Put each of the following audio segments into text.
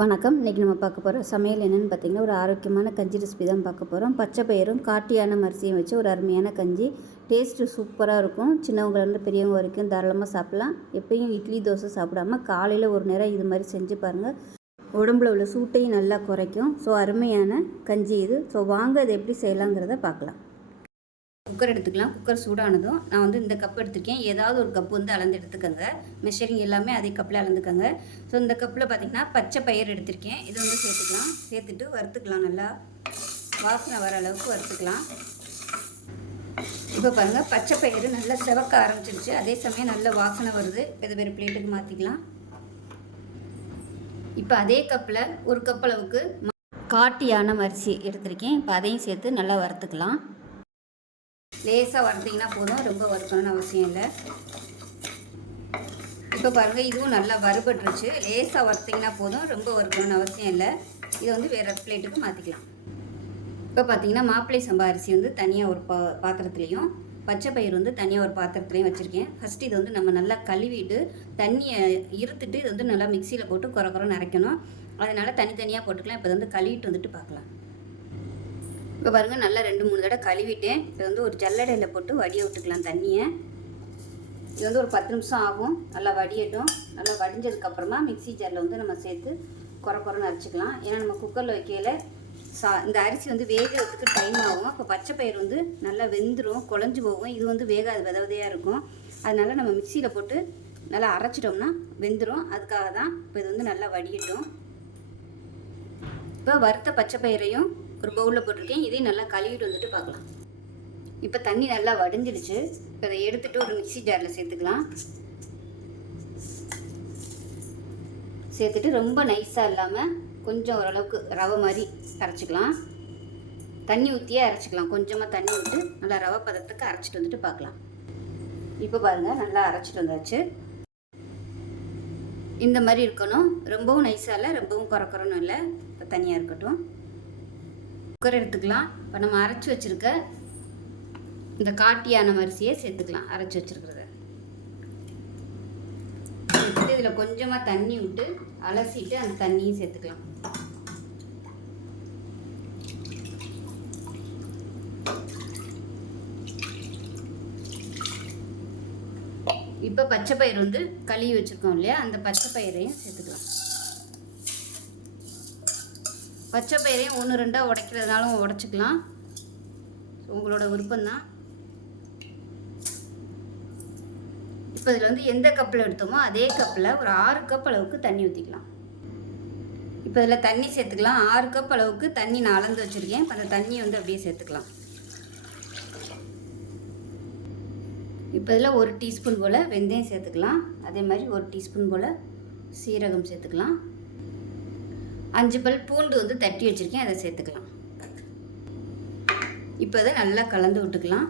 வணக்கம். இன்றைக்கி நம்ம பார்க்க போகிற சமையல் என்னென்னு பார்த்திங்கன்னா, ஒரு ஆரோக்கியமான கஞ்சி ரெசிபி தான் பார்க்க போகிறோம். பச்சை பயிரும் காட்டியான அரிசியும் வச்சு ஒரு அருமையான கஞ்சி. டேஸ்ட்டு சூப்பராக இருக்கும். சின்னவங்கலேருந்து பெரியவங்க வரைக்கும் தாராளமாக சாப்பிட்லாம். எப்பயும் இட்லி தோசை சாப்பிடாமல் காலையில் ஒரு நேரம் இது மாதிரி செஞ்சு பாருங்கள். உடம்புல உள்ள சூட்டையும் நல்லா குறைக்கும். ஸோ அருமையான கஞ்சி இது. ஸோ வாங்க அதை எப்படி செய்யலாங்கிறத பார்க்கலாம். குக்கர் எடுத்துக்கலாம். குக்கர் சூடானதும் நான் வந்து இந்த கப் எடுத்துருக்கேன். ஏதாவது ஒரு கப்பு வந்து அளந்து எடுத்துக்கோங்க. மெஷரிங் எல்லாமே அதே கப்பில் அளந்துக்கோங்க. ஸோ இந்த கப்பில் பார்த்திங்கன்னா பச்சை பயிர் எடுத்திருக்கேன். இது வந்து சேர்த்துக்கலாம். சேர்த்துட்டு வறுத்துக்கலாம். நல்லா வாசனை வர அளவுக்கு வறுத்துக்கலாம். இப்போ பாருங்கள், பச்சை பயிர் நல்லா செவக்க ஆரம்பிச்சிருச்சு. அதே சமயம் நல்ல வாசனை வருது. இப்போ வேறு பிளேட்டுக்கு மாற்றிக்கலாம். இப்போ அதே கப்பில் ஒரு கப் அளவுக்கு காட்டியான அரிசி எடுத்திருக்கேன். இப்போ அதையும் சேர்த்து நல்லா வறுத்துக்கலாம். லேசாக வறுத்திங்கன்னா போதும், ரொம்ப வறுக்கணும்னு அவசியம் இல்லை. இப்போ பாருங்கள், இதுவும் நல்லா வறுபட்டுருச்சு. லேசாக வறுத்திங்கன்னா போதும், ரொம்ப வறுக்கணும்னு அவசியம் இல்லை. இதை வந்து வேறு பிளேட்டுக்கு மாற்றிக்கலாம். இப்போ பார்த்திங்கன்னா மாப்பிள்ளை சம்பா அரிசி வந்து தனியாக ஒரு பாத்திரத்துலேயும் பச்சை பயிர் வந்து தனியாக ஒரு பாத்திரத்துலேயும் வச்சுருக்கேன். ஃபஸ்ட்டு இது வந்து நம்ம நல்லா கழுவிட்டு தண்ணியை இருத்துட்டு இது வந்து நல்லா மிக்சியில் போட்டு குறை அரைக்கணும். அதனால் தனித்தனியாக போட்டுக்கலாம். இப்போ வந்து கழுவிட்டு வந்துட்டு பார்க்கலாம். இப்போ பாருங்கள், நல்லா 2-3 தடவை கழுவிட்டேன். இப்போ வந்து ஒரு ஜல்லடையில் போட்டு வடிய விட்டுக்கலாம் தண்ணியை. இது வந்து ஒரு 10 நிமிஷம் ஆகும். நல்லா வடியட்டும். நல்லா வடிஞ்சதுக்கப்புறமா மிக்சி ஜாரில் வந்து நம்ம சேர்த்து குறைன்னு அரைச்சிக்கலாம். ஏன்னா நம்ம குக்கரில் வைக்கையில் இந்த அரிசி வந்து வேகிறதுக்கு டைம் ஆகும். இப்போ பச்சை பயிர் வந்து நல்லா வெந்துடும், குழஞ்சி போகும். இது வந்து வேகாது, விதையாக இருக்கும். அதனால் நம்ம மிக்சியில் போட்டு நல்லா அரைச்சிட்டோம்னா வெந்துடும். அதுக்காக தான் இப்போ இது வந்து நல்லா வடியட்டும். இப்போ வறுத்த பச்சை பயிரையும் ஒரு பவுலில் போட்டிருக்கேன். இதையும் நல்லா கழுவிட்டு வந்துட்டு பார்க்கலாம். இப்போ தண்ணி நல்லா வடிஞ்சிடுச்சு. இப்போ அதை எடுத்துகிட்டு ஒரு மிக்சி ஜாரில் சேர்த்துக்கலாம். சேர்த்துட்டு ரொம்ப நைஸாக இல்லாமல் கொஞ்சம் ஓரளவுக்கு ரவை மாதிரி அரைச்சிக்கலாம். தண்ணி ஊற்றியே அரைச்சிக்கலாம். கொஞ்சமாக தண்ணி விட்டு நல்லா ரவை பதத்துக்கு அரைச்சிட்டு வந்துட்டு பார்க்கலாம். இப்போ பாருங்கள், நல்லா அரைச்சிட்டு வந்தாச்சு. இந்த மாதிரி இருக்கணும். ரொம்பவும் நைஸாக இல்லை, ரொம்பவும் குறைக்கணும் இல்லை. இப்போ தனியாக இருக்கட்டும். குக்கர் எடுத்துக்கலாம். இப்போ நம்ம அரைச்சி வச்சுருக்க இந்த காட்டியான அரிசியை சேர்த்துக்கலாம். அரைச்சி வச்சுருக்கிறத சேர்த்துட்டு இதில் கொஞ்சமாக தண்ணி விட்டு அலசிட்டு அந்த தண்ணியும் சேர்த்துக்கலாம். இப்போ பச்சை பயிர் வந்து கழுவி வச்சுருக்கோம் இல்லையா, அந்த பச்சை பயிரையும் சேர்த்துக்கலாம். பச்சை பயிரையும் 1-2 உடைக்கிறதுனாலும் உடச்சிக்கலாம். உங்களோட விருப்பம்தான். இப்போ இதில் வந்து எந்த கப்பில் எடுத்தோமோ அதே கப்பில் ஒரு 6 கப் அளவுக்கு தண்ணி ஊற்றிக்கலாம். இப்போ இதில் தண்ணி சேர்த்துக்கலாம். 6 கப் அளவுக்கு தண்ணி நான் அளந்து வச்சுருக்கேன். இப்போ அந்த தண்ணியை வந்து அப்படியே சேர்த்துக்கலாம். இப்போ இதில் 1 டீஸ்பூன் போல் வெந்தயம் சேர்த்துக்கலாம். அதே மாதிரி 1 டீஸ்பூன் போல் சீரகம் சேர்த்துக்கலாம். 5 பல் பூண்டு வந்து தட்டி வச்சுருக்கேன், அதை சேர்த்துக்கலாம். இப்போ அதை நல்லா கலந்து விட்டுக்கலாம்.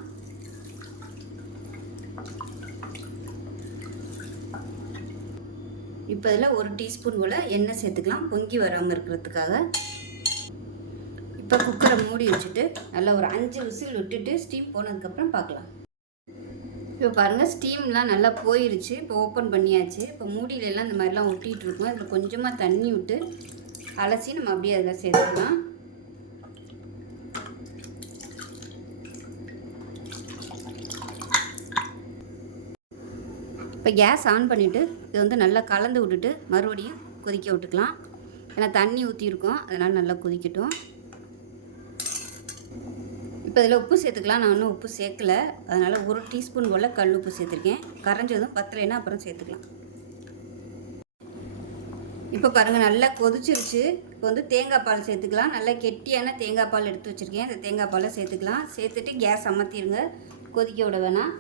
இப்போ இதில் 1 டீஸ்பூன் போல் எண்ணெய் சேர்த்துக்கலாம், பொங்கி வராமல் இருக்கிறதுக்காக. இப்போ குக்கரை மூடி வச்சுட்டு நல்லா ஒரு 5 விசில் விட்டுட்டு ஸ்டீம் போனதுக்கப்புறம் பார்க்கலாம். இப்போ பாருங்கள், ஸ்டீம்லாம் நல்லா போயிருச்சு. இப்போ ஓப்பன் பண்ணியாச்சு. இப்போ மூடியிலெல்லாம் இந்த மாதிரிலாம் ஒட்டிகிட்டு இருக்கும். அதில் கொஞ்சமாக தண்ணி விட்டு அலசி நம்ம அப்படியே அதில் சேர்த்துக்கலாம். இப்போ கேஸ் ஆன் பண்ணிவிட்டு இது வந்து நல்லா கலந்து விட்டுட்டு மறுபடியும் கொதிக்க விட்டுக்கலாம். ஏன்னா தண்ணி ஊற்றிருக்கோம், அதனால் நல்லா கொதிக்கட்டும். இப்போ இதில் உப்பு சேர்த்துக்கலாம். நான் இன்னும் உப்பு சேர்க்கலை, அதனால் 1 டீஸ்பூன் போல் கல் உப்பு சேர்த்துருக்கேன். கரைஞ்சதும் பத்தலைன்னா அப்புறம் சேர்த்துக்கலாம். இப்போ பாருங்கள், நல்லா கொதிச்சிருச்சு. இப்போ வந்து தேங்காய் பால் சேர்த்துக்கலாம். நல்லா கெட்டியான தேங்காய் பால் எடுத்து வச்சுருக்கேன். அந்த தேங்காய் பாலை சேர்த்துக்கலாம். சேர்த்துட்டு கேஸ் அமர்த்திடுங்க, கொதிக்க விட வேணாம்.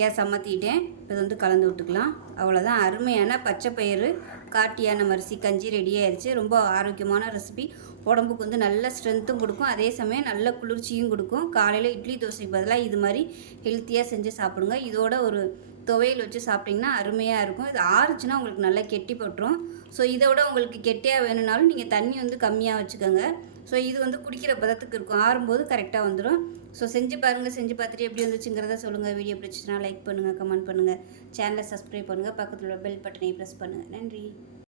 கேஸ் அமர்த்திட்டேன். இப்போ இது வந்து கலந்து விட்டுக்கலாம். அவ்வளோதான், அருமையான பச்சை பயிறு காட்டியான அரிசி கஞ்சி ரெடி ஆயிடுச்சு. ரொம்ப ஆரோக்கியமான ரெசிபி. உடம்புக்கு வந்து நல்ல ஸ்ட்ரென்த்தும் கொடுக்கும், அதே சமயம் நல்ல குளிர்ச்சியும் கொடுக்கும். காலையில் இட்லி தோசைக்கு பதிலாக இது மாதிரி ஹெல்த்தியாக செஞ்சு சாப்பிடுங்க. இதோட ஒரு துவையல் வச்சு சாப்பிட்டிங்கன்னா அருமையாக இருக்கும். இது ஆறுச்சுன்னா உங்களுக்கு நல்லா கெட்டி போட்டுரும். ஸோ இதை விட உங்களுக்கு கெட்டியாக வேணும்னாலும் நீங்கள் தண்ணி வந்து கம்மியாக வச்சுக்கோங்க. ஸோ இது வந்து குடிக்கிற பதத்துக்கு இருக்கும். ஆறும்போது கரெக்டாக வந்துடும். ஸோ செஞ்சு பாருங்கள். செஞ்சு பார்த்துட்டு எப்படி வந்துச்சுங்கிறத சொல்லுங்கள். வீடியோ பிடிச்சிச்சுன்னா லைக் பண்ணுங்கள், கமெண்ட் பண்ணுங்கள், சேனலை சப்ஸ்கிரைப் பண்ணுங்கள், பக்கத்தில் உள்ள பெல் பட்டனை ப்ரெஸ் பண்ணுங்கள். நன்றி.